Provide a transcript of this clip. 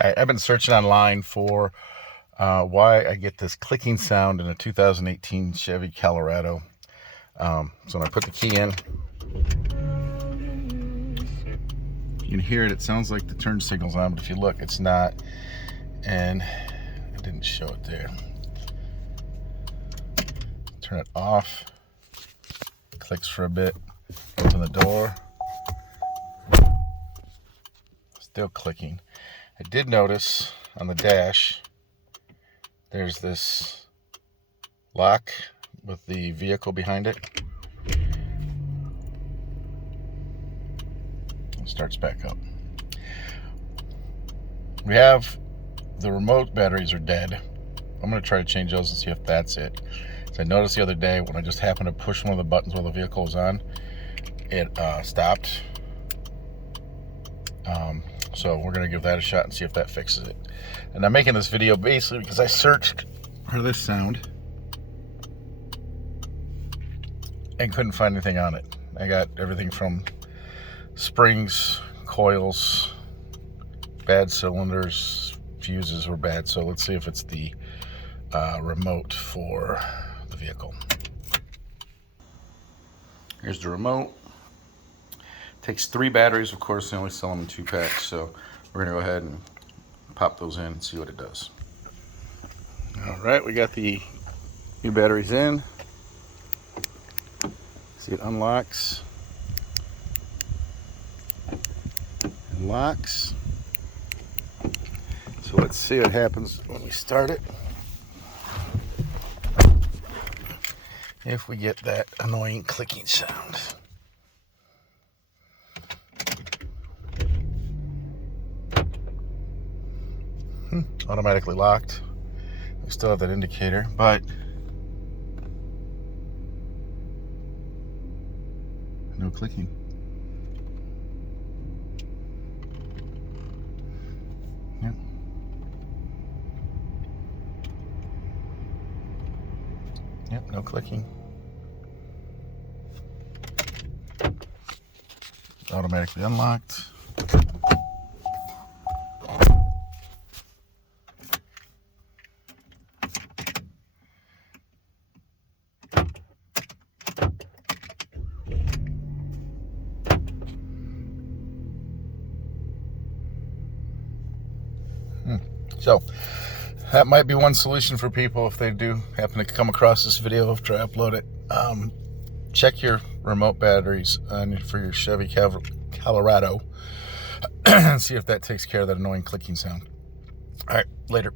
I've been searching online for why I get this clicking sound in a 2018 Chevy Colorado. So when I put the key in, you can hear it. It sounds like the turn signal's on, but if you look, it's not. And I didn't show it there. Turn it off. Clicks for a bit. Open the door. Still clicking. I did notice on the dash there's this lock with the vehicle behind it. It starts back up. We have the remote batteries are dead. I'm going to try to change those and see if that's it. So I noticed the other day when I just happened to push one of the buttons while the vehicle was on, it stopped. So we're going to give that a shot and see if that fixes it. And I'm making this video basically because I searched for this sound and couldn't find anything on it. I got everything from springs, coils, bad cylinders, fuses were bad. So let's see if it's the remote for the vehicle. Here's the remote. Takes 3 batteries. Of course, they only sell them in 2 packs, so we're gonna go ahead and pop those in and see what it does. All right, we got the new batteries in. See, it unlocks and locks. So let's see what happens when we start it. If we get that annoying clicking sound. Automatically locked. We still have that indicator, but no clicking. Yep. Yep, no clicking. Automatically unlocked. So that might be one solution for people if they do happen to come across this video after I upload it. Check your remote batteries for your Chevy Colorado and see if that takes care of that annoying clicking sound. All right, later.